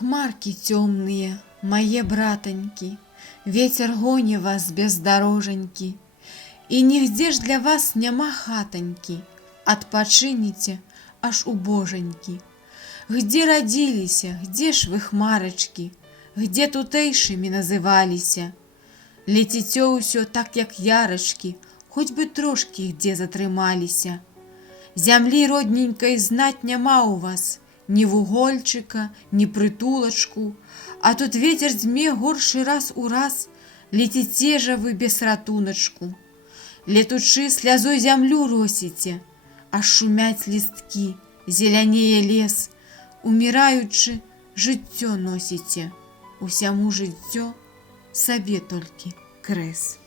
Хмарки темные, мои братоньки, Ветер гони вас бездороженьки, И нигде ж для вас няма хатоньки, Отпочините аж у боженьки. Где родилися, где ж вы, хмарочки, Где тутейшими называлися? Летите усё так, як ярочки, Хоть бы трошки где затрымалися. Зямлі родненькой знать няма у вас, Ні вугольчика, ні притулочку, А тут ветер дзьме горшы раз у раз, Летите же вы без ратуначку. Летучы слязой зямлю росіце, Аж шумяць лісткі, зелянее лес, Умираючы, жыццё носіце, Усяму жыццё сабе толькі крэс.